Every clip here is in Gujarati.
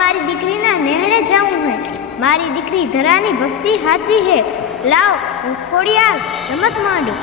મારી દીકરીના નેણે જાઉં હે। મારી દીકરી ધરાની ભક્તિ સાચી હે। લાવ હું ખોડિયાર રમત માંડું।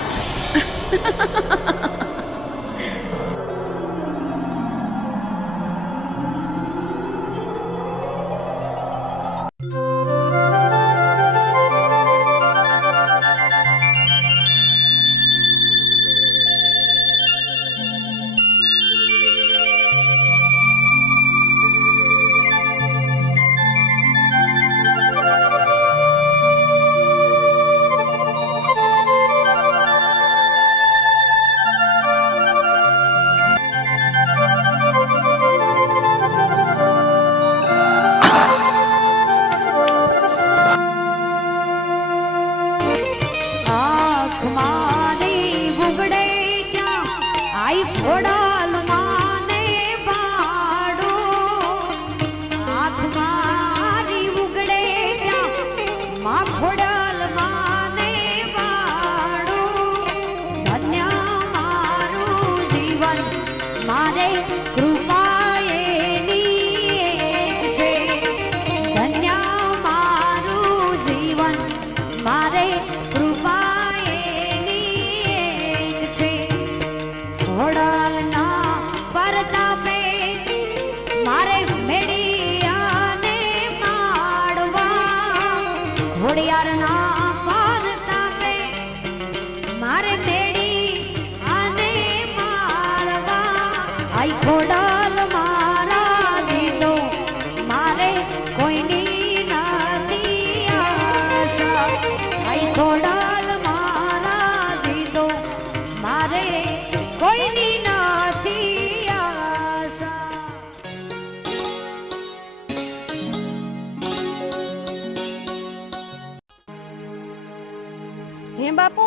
હે બાપુ,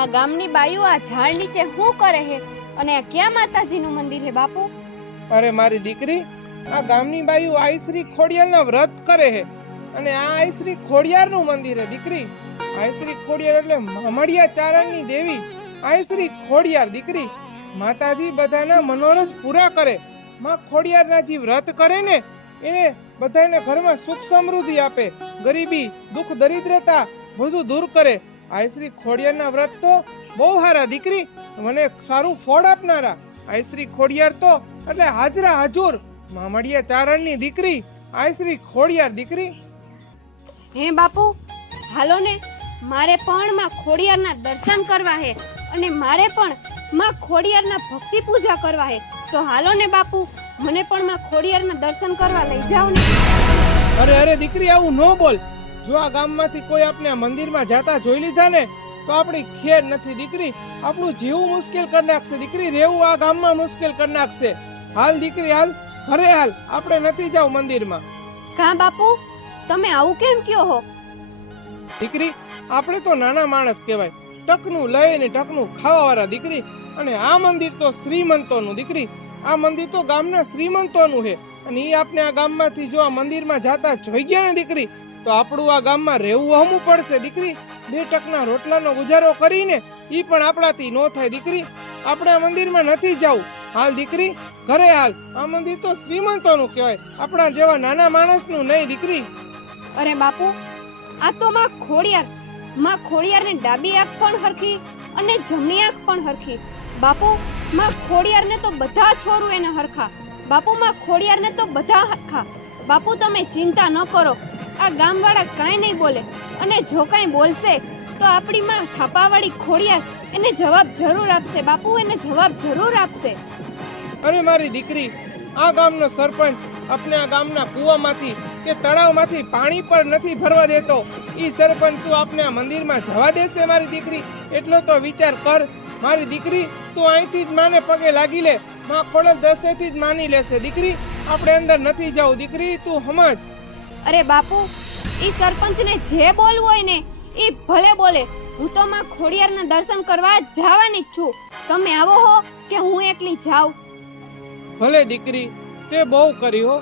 આ ગામની બાયુ આ ઝાડ નીચે શું કરે છે અને આ ક્યાં માતાજીનું મંદિર છે બાપુ? અરે મારી દીકરી, આ ગામની બાયુ આઈ શ્રી ખોડિયારના વ્રત કરે છે અને આ આઈ શ્રી ખોડિયારનું મંદિર છે દીકરી। આઈ શ્રી ખોડિયાર એટલે મામડિયા ચારણની દેવી આઈ શ્રી ખોડિયાર દીકરી। માતાજી બધાના મનોરથ પૂરા કરે। માં ખોડિયારના જે વ્રત કરે ને એને બધાને ઘરમાં સુખ સમૃદ્ધિ આપે, ગરીબી દુઃખ દરિદ્રતા બધું દૂર કરે। આઈ શ્રી ખોડિયારના વ્રત તો બહુ સારા દીકરી, મને સારું ફળ આપનારા। આઈ શ્રી ખોડિયાર તો એટલે હાજરા હાજુર મામડિયા ચારણની દીકરી આઈ શ્રી ખોડિયાર દીકરી। હે બાપુ, હાલો ને, મારે પણ માં ખોડિયારના દર્શન કરવા હે અને મારે પણ માં ખોડિયારના ભક્તિ પૂજા કરવા હે। તો હાલો ને બાપુ, મને પણ માં ખોડિયારના દર્શન કરવા લઈ જાવ ને। અરે અરે દીકરી, આવું ન બોલ। જો આ ગામમાંથી કોઈ આપણે આ મંદિરમાં જાતા જોઈ લીધા ને તો આપણી ખેર નથી દીકરી, આપણું જીવવું મુશ્કેલ કરી નાખશે દીકરી, રહેવું આ ગામમાં મુશ્કેલ કરી નાખશે। હાલ દીકરી હાલ, ઘરે હાલ, આપણે નથી જાવ મંદિરમાં। કા બાપુ, તમે આવું કેમ કયો હો? દીકરી, આપણે તો નાના માણસ કહેવાય, ટકનું લઈ ને ટકનું ખાવા વાળા દીકરી। અને આ મંદિર તો શ્રીમંતોનું દીકરી, આ મંદિર તો ગામના શ્રીમંતોનું છે અને એ આપણે આ ગામમાંથી જો આ મંદિરમાં જાતા જોઈ ગયા ને દીકરી તો આપણું આ ગામમાં રહેવું હમું પડશે દીકરી। 2 ટકના રોટલાનો ગુજારો કરીને ઈ પણ આપણાથી નો થાય દીકરી, આપણે આ મંદિરમાં નથી જવું। હાલ દીકરી, ઘરે હાલ, આ મંદિર તો શ્રીમંતોનું કહેવાય, આપણા જેવા નાના માણસનું નહીં દીકરી। અરે બાપુ, આ તો માં ખોડિયારને ડાબી આંખ પણ હરખી અને જમણી આંખ પણ હરખી। બાપુ, માં ખોડિયારને તો બધા છોરું એને હરખા। બાપુ, માં ખોડિયારને તો બધા હરખા। બાપુ, તમે ચિંતા ન કરો, આ ગામવાળા કાંઈ નહીં બોલે અને જો કાંઈ બોલશે તો આપણી માં થાપાવાળી ખોડિયાર એને જવાબ જરૂર આપશે। બાપુ, એને જવાબ જરૂર આપશે। અરે મારી દીકરી, આ ગામનો સરપંચ આપણે આ ગામના કૂવામાંથી કે તળાવમાંથી પાણી પણ નથી ભરવા દેતો, ઈ સરપંચ શું આપણે આ મંદિરમાં જવા દેશે મારી દીકરી? એટલો તો વિચાર કર મારી દીકરી। તું અહીંથી જ માને પગે લાગી લે, માં ખોડલ દસેથી જ માની લેશે દીકરી, આપણે અંદર નથી જવું દીકરી, તું સમજ। અરે બાપુ, ઈ સરપંચને જે બોલવું હોય ને ઈ ભલે બોલે, હું તો માં ખોડિયારના દર્શન કરવા જવાની જ છું। તમે આવો હો કે હું એકલી જાઉં? ભલે દીકરી, તે બહુ કરી હો।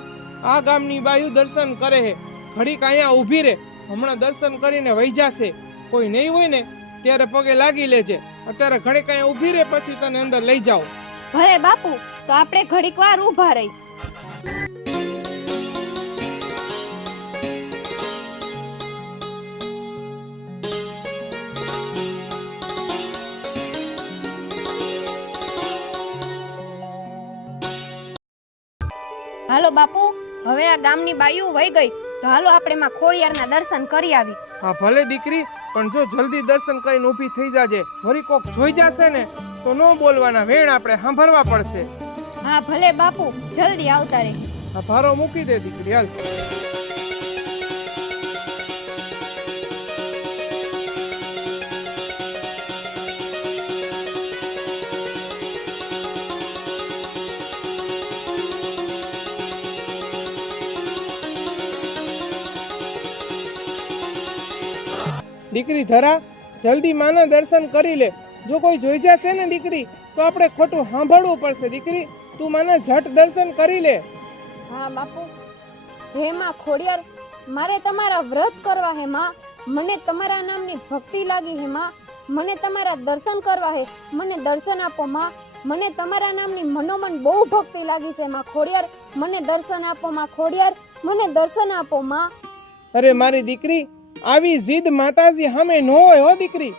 આ ગામની બાયુ દર્શન કરે હે, ઘડીક અહીંયા ઊભી રહે, હમણાં દર્શન કરીને વહી જાશે। કોઈ નહીં હોય ને ત્યારે પગે લાગી લેજે, અત્યારે ઘડીક અહીંયા ઊભી રહે, પછી તને અંદર લઈ જાઉં। ભલે બાપુ, તો આપણે ઘડીક વાર ઊભા રહી। હાલો બાપુ, હવે આ ગામની બાયું વહી ગઈ તો હાલો આપણે માં ખોડિયારના દર્શન કરી આવી. હા ભલે દીકરી, પણ જો જલ્દી દર્શન કરીને ઊભી થઈ જાજે. વળી કોક જોઈ જશે ને તો ન બોલવાના, વેણ આપણે સાંભળવા પડશે. હા ભલે બાપુ, જલ્દી આવતા રહે. હા ભારો મૂકી દે દીકરી, હાલ. દીકરી ધરા, જલ્દી માના દર્શન કરી લે. જો કોઈ જોઈ જશે ને દીકરી તો આપણે ખોટું સાંભળવું પડશે. દીકરી તું માના ઝટ દર્શન કરી લે. હા બાપુ. હે માં ખોડિયાર, મારે તમારા વ્રત કરવા હે માં. મને તમારા નામની ભક્તિ લાગી હે માં. મને તમારા દર્શન કરવા હે. મને દર્શન આપો માં. મને તમારા નામની મનોમન બહુ ભક્તિ લાગી છે માં ખોડિયાર. મને દર્શન આપો માં ખોડિયાર. મને દર્શન આપો માં. અરે મારી દીકરી, આવી જીદ માતાજી સામે ન હોય હો દીકરી.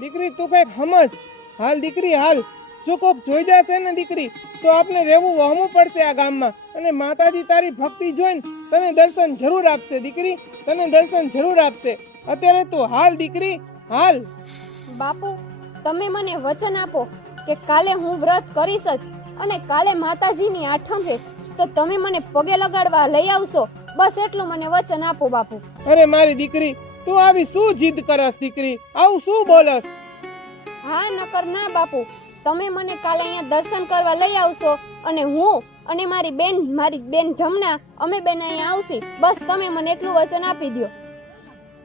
દીકરી તું કઈક સમજ. હાલ દીકરી હાલ. જો કોક જોઈ જશે ને દીકરી તો આપણે રહેવું વહમું પડશે આ ગામમાં. અને માતાજી તારી ભક્તિ જોઈને તને દર્શન જરૂર આપશે દીકરી, તને દર્શન જરૂર આપશે. અત્યારે તું હાલ દીકરી, હાલ. બાપુ, તમે મને વચન આપો કે કાલે હું વ્રત કરીશ જ, અને કાલે માતાજીની આઠમ છે તો તમે મને પગે લગાડવા લઈ આવશો. બસ એટલું મને વચન આપો બાપુ. અરે મારી દીકરી, તું આવી શું જીદ કરસ દીકરી? આવું શું બોલસ? હા નકર ના બાપુ, તમે મને કાલે અહીંયા દર્શન કરવા લઈ આવશો અને હું અને મારી બેન જમના અમે બેન અહીંયા આવશી. બસ તમે મને એટલું વચન આપી દો.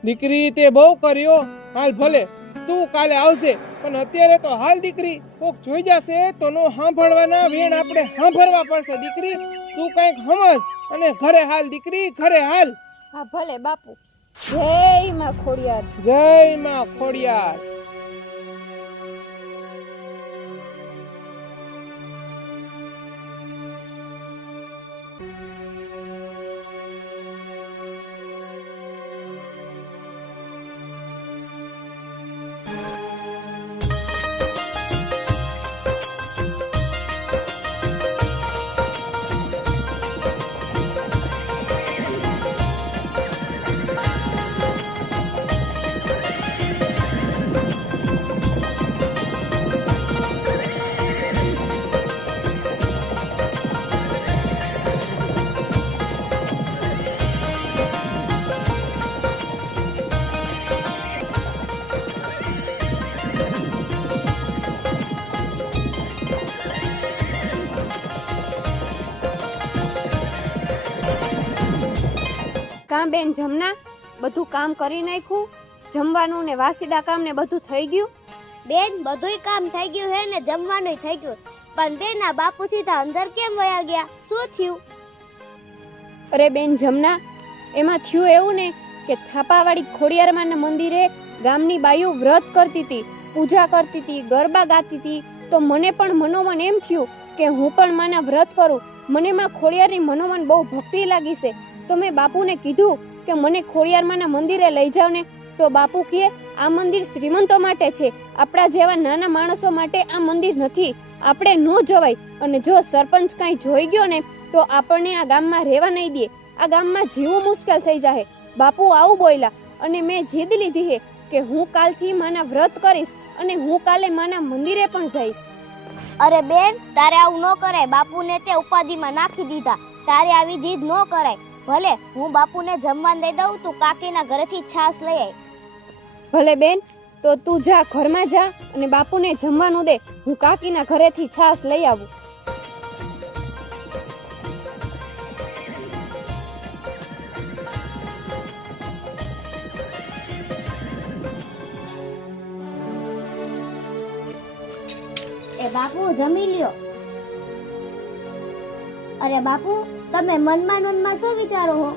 દીકરી તે બહુ કર્યો. હાલ ભલે તું કાલે આવશે, પણ અત્યારે તો હાલ દીકરી. કોક જોઈ જશે તો નો સાંભળવાના, વેણ આપણે સાંભળવા પડશે દીકરી. તું કઈક સમજ અને ઘરે હાલ દીકરી, ઘરે હાલ. હા ભલે બાપુ. જય માં ખોડિયાર. જય માં ખોડિયાર. કામ બેન જમના, બધું કામ કરી નાખ્યું? જમવાનું ને વાસીડા કામ ને બધું થઈ ગયું? બેન બધુંય કામ થઈ ગયું હે ને જમવાનુંય થઈ ગયું, પણ બેન આ બાપુ સીધા અંદર કેમ વયા ગયા? શું થયું? અરે બેન જમના, એમાં થયું એવું ને કે થાપાવાળી ખોડિયારમાંના મંદિરે ગામની બાયું વ્રત કરતી હતી, પૂજા કરતી હતી, ગરબા ગાતી હતી. તો મને પણ મનોમન એમ થયું કે હું પણ માના વ્રત કરું. મને માં ખોડિયારની મનોમન બહુ ભક્તિ લાગી છે. તો મેં બાપુને કીધું કે મને ખોડિયારમાંના મંદિરે લઈ જાવ ને. તો બાપુ કહે આ મંદિર શ્રીમંતો માટે છે, આપણા જેવા નાના માણસો માટે આ મંદિર નથી, આપણે ન જવાય. અને જો સરપંચ કાંઈ જોઈ ગયો ને તો આપણને આ ગામમાં રહેવા નહીં દે, આ ગામમાં જીવવું મુશ્કેલ થઈ જાય. બાપુ આવું બોલ્યા અને મેં જીદ લીધી છે કે હું કાલથી માના વ્રત કરીશ અને હું કાલે માના મંદિરે પણ જઈશ. અરે બેન, તારે આવું ન કરાય. બાપુને તે ઉપાધિમાં નાખી દીધા. તારે આવી જીદ ન કરાય. ભલે હું બાપુને જમવા દઈ દઉં, તું કાકીના ઘરેથી છાશ લઈ આય. ભલે બેન, તો તું જા ઘરમાં જા અને બાપુને જમવાનું દે. હું કાકીના ઘરેથી છાશ લઈ આવું. એ બાપુ જમી લ્યો. અરે બાપુ, તમે મનમાં શું વિચારો હો?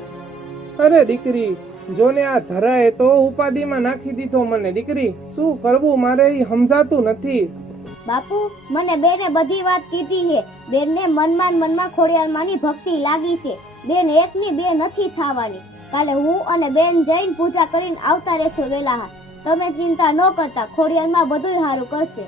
અરે દીકરી, જોને આ ધરાએ તો ઉપાધિમાં નાખી દીધો મને. દીકરી શું કરવું મારે એ સમજાતું નથી. બાપુ, મને બેને બધી વાત કીધી છે. બેનને મનમાં ખોડિયારમાંની ભક્તિ લાગી છે. બેન એકની બે નથી થવાની. કાલે હું અને બેન જઈને પૂજા કરીને આવતા રહેશો વેલા. તમે ચિંતા ન કરતા, ખોડિયારમાં બધું સારું કરશે.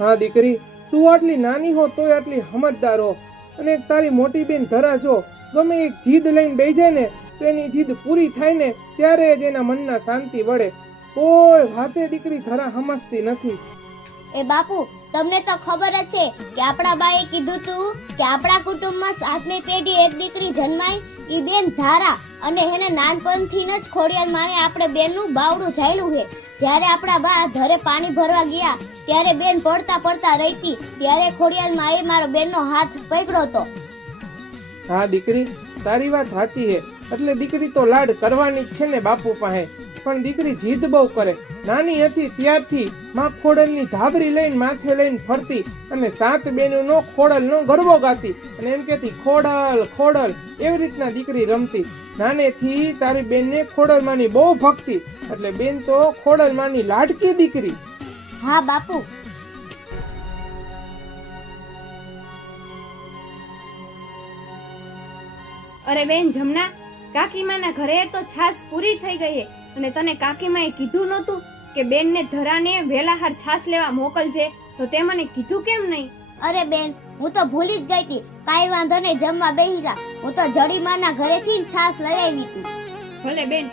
હા દીકરી, તું આટલી નાની હો તોય આટલી સમજદાર હો. અને એક તારી મોટી બેન ધરા જો ગમે એક જીદ લઈને બેસી જાય ને તો એની જીદ પૂરી થાય ને ત્યારે જ એના મનના શાંતિ વળે. કોઈ વાતે દીકરી ધરા સમજતી નથી. એ બાપુ, તમને તો ખબર જ છે કે આપણા બાએ કીધું તું કે આપણા કુટુંબમાં 7મી પેઢી એક દીકરી જન્માય. ઈ બેન ધારા અને એને નાનપણથી જ ખોડિયાર માને આપણે બેનનું બાવડું ઝાલ્યું છે. જ્યારે આપણા બા ઘરે પાણી ભરવા ગયા ત્યારે બેન પડતા પડતા રહીતી, ત્યારે ખોડિયાર માએ મારો બેનનો હાથ પકડ્યો તો. હા દીકરી, તારી વાત સાચી છે. એટલે દીકરી તો લાડ કરવાની જ છે ને બાપુ પાસે. પણ દીકરી જીદ બહુ કરે. નાની હતી ત્યારથી માં ખોડલની ધાબરી લઈને માથે લઈને ફરતી અને 7 બહેનોનો ખોડલનો ગરબો ગાતી અને એમ કહેતી ખોડલ ખોડલ. એવી રીતના દીકરી રમતી. નાનેથી તારી બેનને ખોડલમાંની બહુ ભક્તિ, એટલે બેન તો ખોડલમાંની લાડકી દીકરી. હા બાપુ. અરે બેન જમના, કાકીમાના ઘરે તો છાશ પૂરી થઈ ગઈ છે અને તને કાકીમાએ કીધું નહોતું કે બેનને ધરાને વેલાહાર છાશ લેવા મોકલજે? તો તે મને કીધું કેમ નહીં? અરે બેન, હું તો ભૂલી જ ગઈ હતી. કાઈ વાંધો નહીં, જમવા બેહી જા. હું તો જડીમાના ઘરેથી છાશ લઈ આવી હતી. ભલે બેન.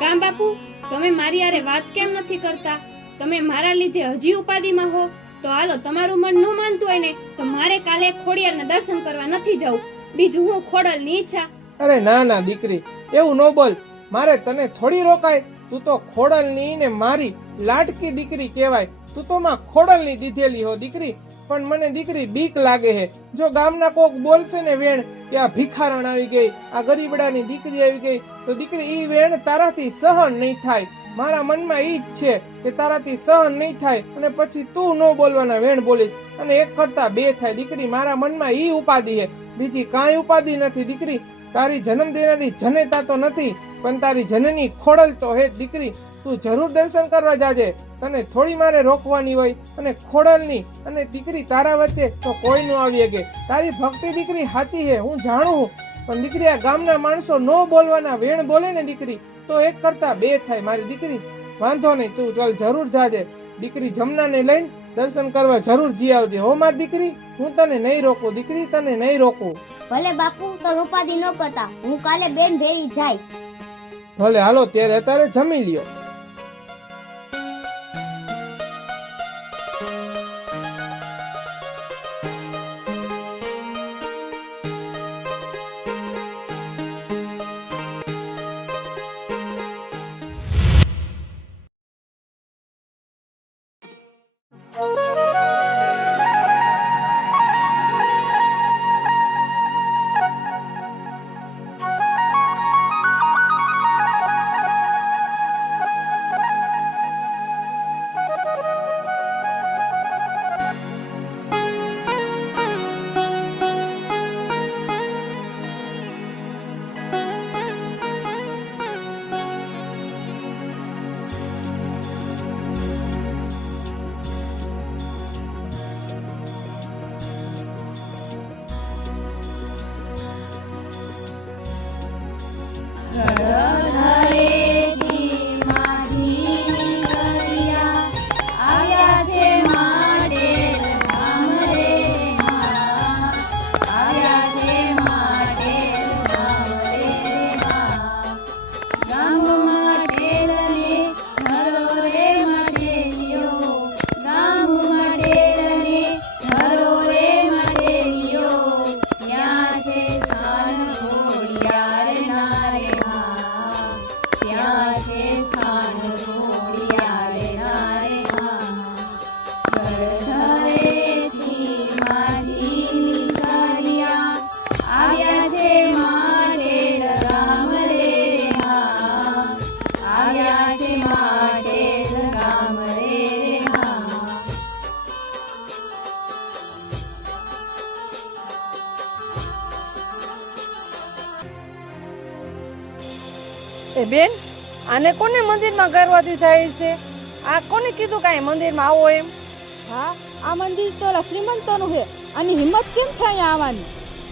કામ બાપુ, તમે મારી હારે વાત કેમ નથી કરતા? તમે મારા લીધે હજી ઉપાધિમાં હો? તો હાલો, તમારું મન ન માનતું હોય ને તો મારે કાલે ખોડિયારના દર્શન કરવા નથી જવું. બીજું હું ખોડલની ઈચ્છા. અરે ના ના દીકરી, એવું ન બોલ. મારે તને થોડી રોકાય. તું તો ખોડલની ને મારી લાડકી દીકરી કહેવાય. તું તો માં ખોડલની દીધેલી હો દીકરી. પણ મને દીકરી બીક લાગે છે. જો ગામના કોક બોલશે ને વેણ કે આ ભિખારણ આવી ગઈ, આ ગરીબડાની દીકરી આવી ગઈ, તો દીકરી ઈ વેણ તારાથી સહન નહીં થાય. મારા મનમાં ઈ જ છે કે તારાથી સહન નહીં થાય અને પછી તું ન બોલવાના વેણ બોલીશ અને એક કરતા બે થાય. દીકરી મારા મનમાં ઈ ઉપાધિ છે, બીજી કાંઈ ઉપાધિ નથી દીકરી. તારી જન્મ દેનારી જનેતા તો નથી, પણ તારી જનની ખોડલ તો હે દીકરી. તું જરૂર દર્શન કરવા જાજે. તને થોડી મારે રોકવાની હોય. અને ખોડલની અને દીકરી તારા વચ્ચે તો કોઈ ન આવી શકે. તારી ભક્તિ દીકરી સાચી છે, હું જાણું. પણ દીકરી આ ગામના માણસો ન બોલવાના વેણ બોલે ને દીકરી, તો એક કરતા બે થાય મારી દીકરી. વાંધો નહીં, તું ચાલ જરૂર જાજે. દીકરી જમનાને લઈને દર્શન કરવા જરૂર જી આવજે હો મારી દીકરી. હું તને નહીં રોકું દીકરી, તને નહીં રોકું. ભલે બાપુ, તો ઉપાધિ ન કરતા. હું કાલે બેન ભેરી જાય. ભલે હાલો, ત્યારે અત્યારે જમી લ્યો. એ બેન, આને કોને મંદિરમાં ગરવાથી થાય છે? આ કોને કીધું કાંઈ મંદિરમાં આવો એમ? હા, આ મંદિર તો શ્રીમંતોનું છે. આની હિંમત કેમ થાય આવવાની?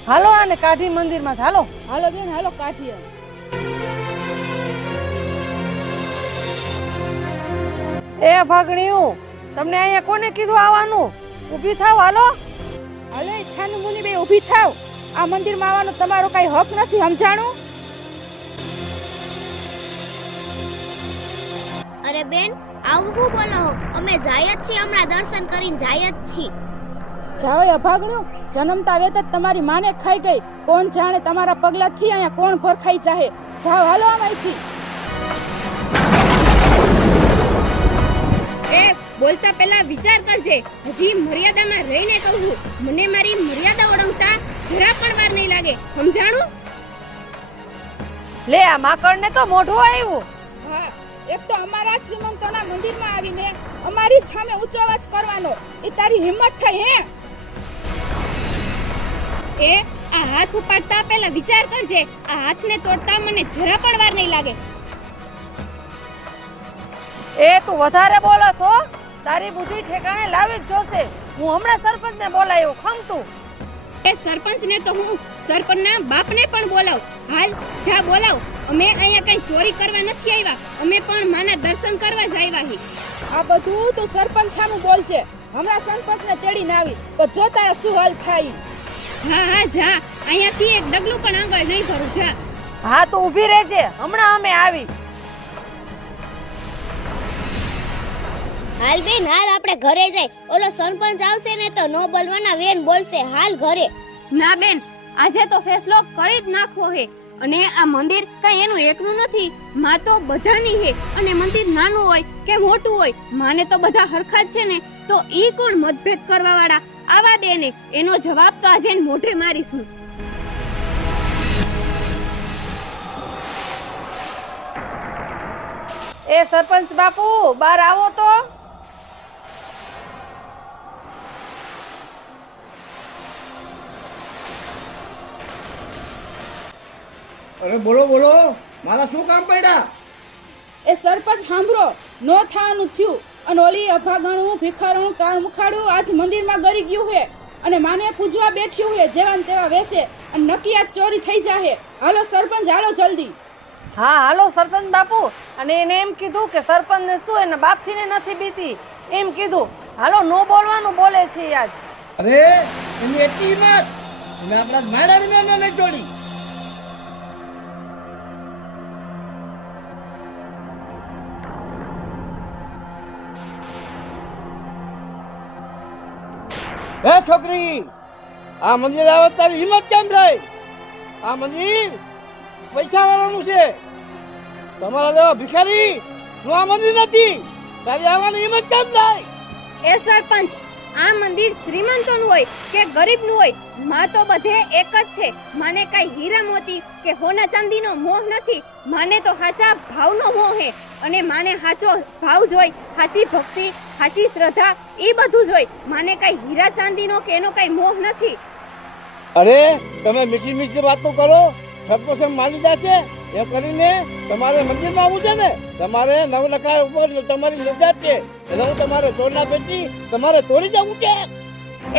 હાલો આને કાઢી મંદિરમાં. હાલો હાલો બેન, હાલો કાઢીએ. એ ભાગણીયું, તમને અહીંયા કોને કીધું આવવાનું? ઊભી થાવ. હાલો હાલો, છાનું મુની બે ઊભી થાવ. આ મંદિરમાં આવવાનો તમારો કઈ હક નથી, સમજાણું? અરે બેન, આવું શું બોલો હો? અમે જાય જ છીએ, હમણાં દર્શન કરીને જાય જ છીએ. જાઓ અભાગણ્યું, જન્મતા વેત જ તમારી માને ખાઈ ગઈ. કોણ જાણે તમારા પગલાથી અહીંયા કોણ ભરખાઈ જાહે. જાઓ, હાલો આમાંથી. એ બોલતા પહેલા વિચાર કરજે. હજી મર્યાદામાં રહીને કહું છું. મને મારી મર્યાદા ઓળંગતા જરા પણ વાર નહીં લાગે, સમજાણું? લે આ માકડને તો મોઢું આવ્યું. હા, એક તો અમારા શ્રીમંતોના મંદિરમાં આવીને અમારી જ સામે ઊંચો અવાજ કરવાનો, એ તારી હિંમત થઈ હે? એ આ હાથ ઉપાડતા પહેલા વિચાર કરજે. આ હાથને તોડતા મને જરા પણ વાર નહીં લાગે. એ તું વધારે બોલસ હો. તારી બુદ્ધિ ઠેકાણે લાવી જ જોશે. હું હમણાં સરપંચને બોલાયો, ખમ તું. એ સરપંચને તો હું સરપંચના બાપને પણ બોલાવ. હાલ જા બોલાવ. અમે અહીંયા કઈ ચોરી કરવા નથી આવ્યા, અમે પણ માના દર્શન કરવા જ આવ્યા છીએ. આ બધું તું સરપંચ સામું બોલજે. હમણાં સરપંચને તેડીને આવી તો જોતા શું હાલ થાય. હા હા જા, અહીંયાથી એક ડગલું પણ આગળ નહીં કરું, જા. હા તું ઊભી રહેજે, હમણાં અમે આવી. હાલ બેન, હાલ આપણે ઘરે જાય. ઓલો સરપંચ આવશે ને તો નો બોલવાના વેન બોલશે. હાલ ઘરે. ના બેન, આજે તો ફેસલો કરી જ નાખવો હે. અને આ મંદિર કઈ એનું એકનું નથી, માં તો બધાની હે. અને મંદિર નાનું હોય કે મોટું હોય, માને તો બધા હરખા જ છે ને. તો ઈ કોણ મતભેદ કરવા વાળા? આવા દે ને, એનો જવાબ તો આજે મોઢે મારીશું. એ સરપંચ બાપુ, બહાર આવો તો. અરે બોલો બોલો, મારા શું કામ પડ્યા? એ સરપંચ સાંભળો, નો થવાનું થયું. અને ઓલી અભાગણું ભિખારણું કાળ મુખાડું આજ મંદિરમાં ગરી ગયું છે અને માને પૂજવા બેઠ્યું છે. જેવાને તેવા વેસે અને નક્કી આજ ચોરી થઈ જાહે. હાલો સરપંચ, હાલો જલ્દી. હા હાલો સરપંચ બાપુ. અને એને એમ કીધું કે સરપંચને શું એના બાપથીને નથી બીતી, એમ કીધું. હાલો નો બોલવાનું બોલે છે આજ. અરે એની એટલી હિંમત, એને આપણા મારા વિના નહીં છોડી. હે છોકરી, આ મંદિર આવે તારી હિંમત કેમ થાય? આ મંદિર પૈસા વાળાનું છે. તમારા જેવા ભિખારી નું આ મંદિર નથી. તારી આવવાની હિંમત કેમ થાય? એ સરપંચ, આ મંદિર શ્રીમંતોનું હોય કે ગરીબનું હોય, માં તો બધે એક જ છે. માને કઈ હીરા મોતી કે હોના ચાંદીનો મોહ નથી. માને તો સાચા ભાવનો મોહ હે. અને માને સાચો ભાવ જોઈ, સાચી ભક્તિ, સાચી શ્રદ્ધા, એ બધું જોઈ. માને કઈ હીરા ચાંદીનો કે એનો કઈ મોહ નથી. અરે તમે મીઠી મીઠી વાતો કરો, સબકો માની જશે. એ કરીને તમારે મંદિરમાં આવવું છે ને. તમારે નવલખા ઉપર તમારી નજર છે એટલે હું તમારે તોડના પેટી તમારે તોડી જવું છે.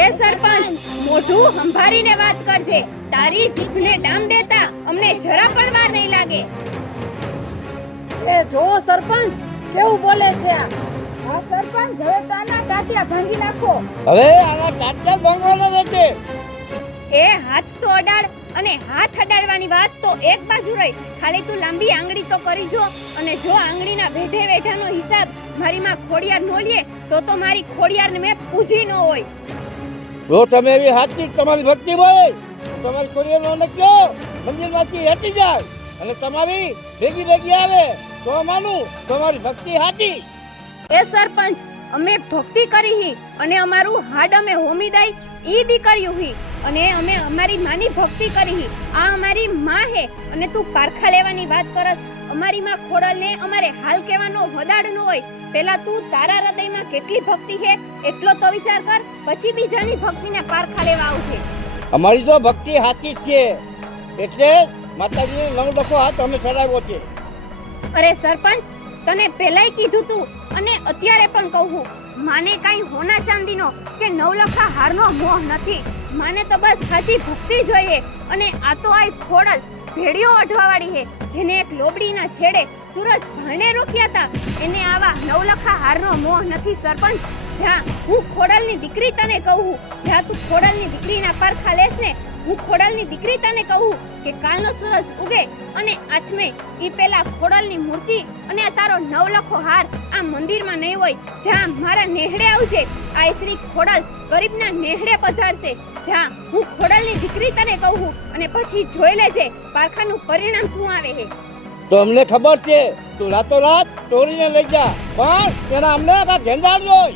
એ સરપંચ, મોઢું સંભાળીને વાત કરજે. તારી જીભને ડામ દેતા અમને જરા પણ વાર નહીં લાગે. એ જો સરપંચ કેવું બોલે છે આ. હા સરપંચ, હવે તો આના ટાટિયા ભાંગી નાખો. હવે આના ટાટિયા ભાંગવાના નથી. એ હાથ તો અડાડ, અને હાથ અડાડવાની વાત તો એક બાજુ રહી. ખાલી તું લાંબી આંગળી તો કરી જો. અને જો આંગળીના વેઢે વેઢાનો હિસાબ મારી માં ખોડિયાર નો લે તો મારી ખોડિયારને મેં પૂજી ન હોય. જો તમે એવી હાચી તમારી ભક્તિ હોય, તમારી કોરિયર નો કયો મંદિરમાંથી હટી જાય અને તમારી ભેગી ભેગી આવે તો માનું તમારી ભક્તિ હાચી. એ સરપંચ, અમે ભક્તિ કરી હી અને અમારું હાડ અમે હોમી દઈ ઈ દીકરીઓ હી. અને અમે અમારી માની ભક્તિ કરી હી. આ અમારી માં હે અને તું પારખા લેવાની વાત કરસ. અમારી માં ખોડલને અમારે હાલ કહેવાનો વદાડ ન હોય. પેલા તું તારા હૃદયમાં કેટલી ભક્તિ છે એટલો તો વિચાર કર, પછી બીજાની ભક્તિને પારખા લેવા આવશે. અમારી તો ભક્તિ હાચી જ છે એટલે માતાજીને નવલખો હાથ અમે ચડાવ્યો છે. અરે સરપંચ, તને પહેલાય કીધું તું અને અત્યારે પણ કહું છું, માને કાઈ હોના ચાંદીનો કે નવલખા હારનો મોહ નથી. માને તો બસ સાચી ભક્તિ જોઈએ. અને આ તો આ ખોડલ ભેડિયો અઢવાવાળી હે, જેને એક લોબડીના છેડે સૂરજ ભાણે રોક્યા હતા. એને આવા નવલખા હારનો મોહ નથી. સરપંચ, જા, હું ખોડલની દીકરી તને કહું છું, જા તું ખોડલની દીકરીના પરખા લેસ ને હું ખોડાલની દીકરી તને કહું કે કાલનો સૂરજ ઉગે અને આથમે ઈ પેલા ખોડાલની મૂર્તિ અને આ તારો નવલખો હાર આ મંદિરમાં નહીં હોય. જા મારા નેહડે આવજે. આ શ્રી ખોડાલ ગરીબના નેહડે પધારશે. જા હું ખોડાલની દીકરી તને કહું અને પછી જોઈ લેજે પારખાનું પરિણામ શું આવે છે. તો અમને ખબર છે તું રાતોરાત ચોરીને લઈ જા, પણ એના અમને કાંઈ ગેંદાર જોઈ.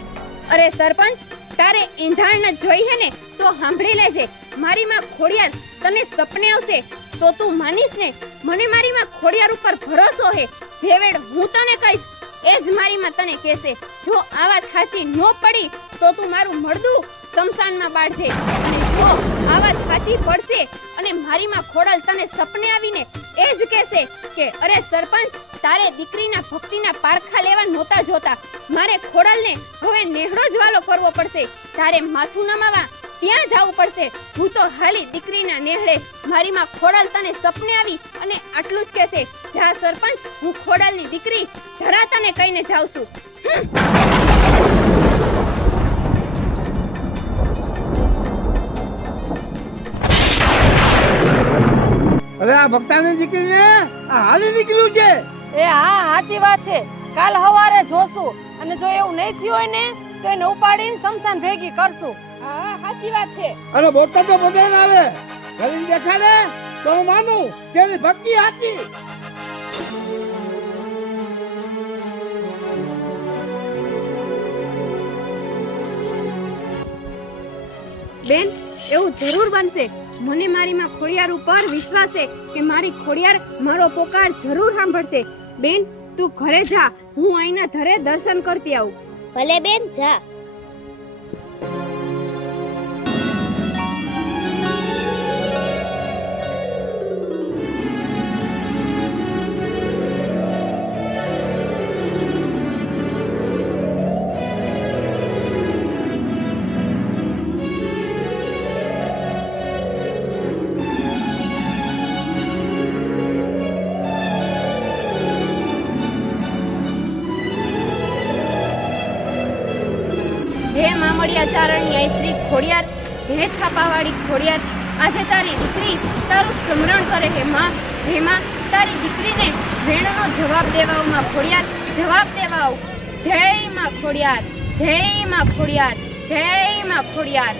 અરે સરપંચ, તારે ઈંધાણ જ જોઈ હે ને તો સાંભળી લેજે. મારી માં ખોડિયાર તને સપને આવશે તો તું માનીશ ને? મને મારી માં ખોડિયાર ઉપર ભરોસો હે. જે વેળ હું તને કહીશ એ જ મારી માં તને કહેશે. જો આ વાત સાચી ન પડી તો તું મારું મળદું શમશાનમાં બાળજે. અને જો આ વાત સાચી પડશે અને મારી માં ખોડાલ તને સપને આવીને એ જ કહેશે કે અરે સરપંચ, તારે દીકરીના ભક્તિના પારખા લેવા નહોતા જોતા, મારે ખોડાલને હવે નેહડો જ વાલો કરવો પડશે. તારે માથું નમાવા ત્યાં જવું પડશે. હું તો હાલી દીકરીના નેહડે. મારી માં ખોડાલ તને સપને આવી અને આટલું જ કહેશે. જા સરપંચ, હું ખોડાલની દીકરી ધરા તને કહીને જાઉં છું. અરે આ ભક્તાની દીકરીને આ હાલી નીકળ્યું છે. એ હા, સાચી વાત છે. કાલ સવારે જોશું અને જો એવું નહીં થયું હોય ને તો એને ઉપાડીને શમશાન ભેગી કરશું. હા સાચી વાત છે. અને બોલતા તો બધાને આવે, કરીને દેખાડે તો હું માનું કે એની ભક્તિ સાચી. બેન, એવું જરૂર બનશે. મને મારી માં ખોડિયાર ઉપર વિશ્વાસ છે કે મારી ખોડિયાર મારો પોકાર જરૂર સાંભળશે. બેન, તું ઘરે જા, હું અહીંના ધરે દર્શન કરતી આવું. ભલે બેન, જા. હે મામડિયા ચારણની આઈ શ્રી ખોડિયાર, હે થાપાવાળી ખોડિયાર, આજે તારી દીકરી તારું સ્મરણ કરે હે માં. હે માં, તારી દીકરીને વેણનો જવાબ દેવા આવ માં ખોડિયાર, જવાબ દેવા આવ. જય માં ખોડિયાર, જય માં ખોડિયાર, જય માં ખોડિયાર.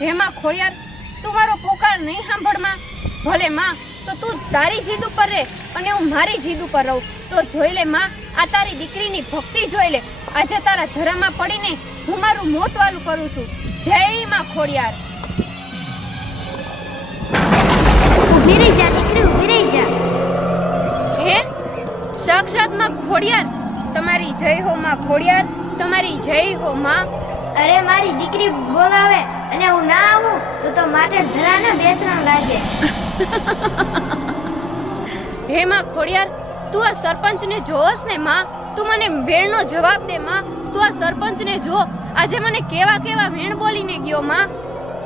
હે માં ખોડિયાર, તું મારો પોકાર નહીં સાંભળમાં? ભલે માં, તો તું તારી જીદ ઉપર રહે અને હું મારી જીદ ઉપર રહું. તો જોઈ લે માં, આ તારી દીકરીની ભક્તિ જોઈ લે. આજે તારા ધરામાં પડીને હું મારું મોત વાલું કરું છું. જય માં ખોડિયાર. ઊભી રહી જા દીકરી, ઊભી રહી જા. હે સાક્ષાત માં ખોડિયાર, તમારી જય હો માં ખોડિયાર, તમારી જય હો માં. અરે મારી દીકરી બોલાવે અને હું ના આવું તો માટે ધરાને બેસણ લાગે. હે માં ખોડિયાર, તું આ સરપંચને જોવસ ને માં? તું મને વેણનો જવાબ દે માં. તું આ સરપંચને જો, આજે મને કેવા કેવા વેણ બોલીને ગયો માં.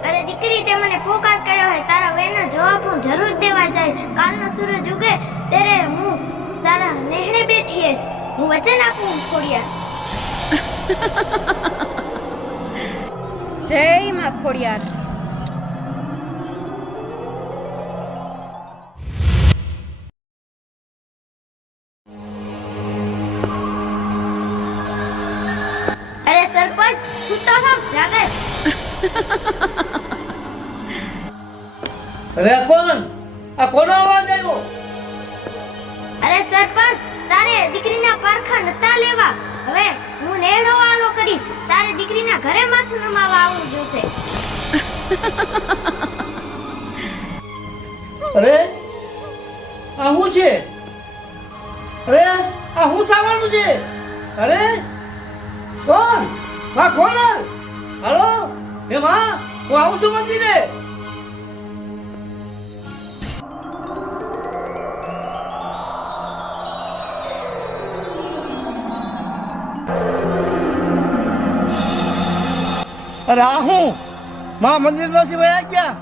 અરે દીકરી, તે મને પોકાર કર્યો હોય, તારા વેણનો જવાબ હું જરૂર દેવા જાય. કાલનો સૂરજ ઉગે ત્યારે હું તારા નેહડે બેઠી હઈશ. હું વચન આપું ખોડિયાર. જય માં ખોડિયાર. અરે સરપંચ, તું તો હમ જાગે. અરે કોણ? આ કોનો અવાજ આવ્યો? અરે સરપંચ, તારે દીકરીના પારખા નતા લેવા. હવે હું નેહડો વાલો કરીશ. તારે દીકરીના ઘરે માથું નમાવા આવવું જોશે. અરે આ શું છે? અરે આ શું થવાનું છે? અરે કોણ? માં કોણ? હાલો હે માં, હું આવું છું મંદિરે. અરે આ હું માં મંદિર માંથી વયા ગયા?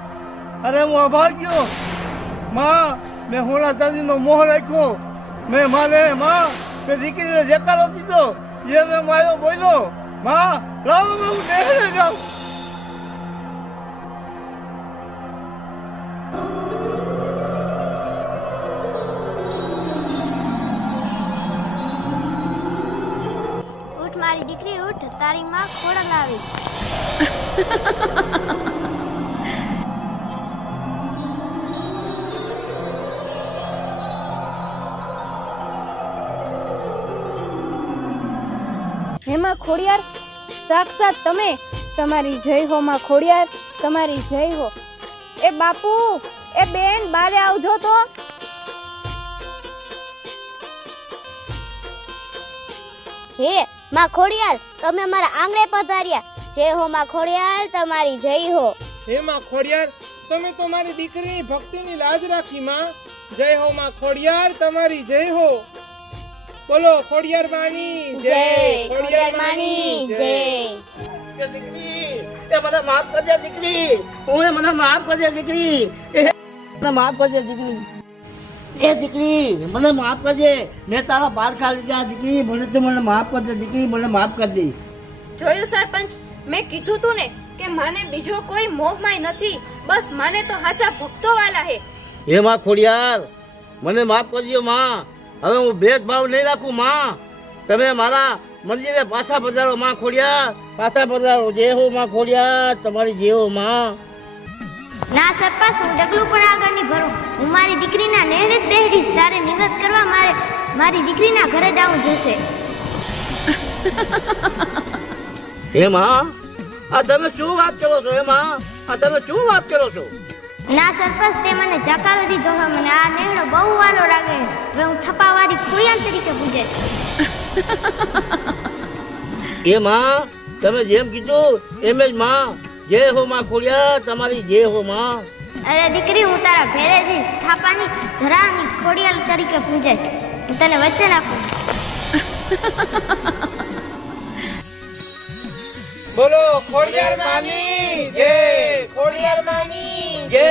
અરે હું અભાગ્યો માં, મેં હોના ચાંદીનો મોહ રાખ્યો. મેં માને માં, મેં દીકરીને જેકારો દીધો, એ મેં માયો બોલ્યો માં, લાવો હું નેહરે જાઉં. ઉઠ મારી દીકરી ઉઠ, તારી માં ખોડલ આવી. હેમાં ખોડિયાર, સાક્ષાત તમે. તમારી જય હો માં ખોડિયાર, તમારી જય હો. એ બાપુ, એ બેન, બારે આવજો તો. હે માં ખોડિયાર, તમે મારા આંગણે પધાર્યા. જય હો માં ખોડિયાર, તમારી જય હો. હે માં ખોડિયાર, તમે તો મારી દીકરીની ભક્તિની લાજ રાખી માં. જય હો માં ખોડિયાર, તમારી જય હો. બોલો ખોડિયાર માની જય, ખોડિયાર માની જય. એ દીકરી, એ મને માફ કરજે દીકરી. મને માફ કરજે દીકરી. મને માફ કરજે દીકરી. એ દીકરી મને માફ કરજે. મેં તારા પારખા લીધા દીકરી. મને માફ કરજે દીકરી. મને માફ કરજે. જોયું સરપંચ, મેં કીધું તું ને કે માને બીજો કોઈ મોહમાય નથી. બસ માને તો હાચા ભક્તો વાલા હે. હે માં ખોડિયાર, મને માફ કરજો માં. હવે હું ભેદભાવ નહીં રાખું માં. તમે મારા મંદિરે પાછા પધારો માં ખોડિયાર. પાછા પધારો. જય હો માં ખોડિયાર, તમારી જય હો માં. ના સરપંચ, હું ડગલું પણ આગળ નહીં ભરું. હું મારી દીકરીના નેહરે જ બેહડીશ. તારે નિવેદ કરવા મારી દીકરીના ઘરે જ આવું જશે. હે માં, આ તમે શું વાત કરો છો? હે માં, આ તમે શું વાત કરો છો? ના સરપંચ, તે મને જકારો દીધો હોય. મને આ નેહડો બહુ વાલો લાગે. હવે હું થપાવાળી ખોડિયાર તરીકે પૂજે. એ માં, તમે જેમ કીધું એમ જ માં. જય હો માં ખોડિયાર, તમારી જય હો માં. અરે દીકરી, હું તારા ભેરે જઈશ. થાપાની ધરાની ખોડિયાર તરીકે પૂજેશ. હું તને વચન આપું. બોલો ખોડિયાર માની જય, ખોડિયાર માની જય.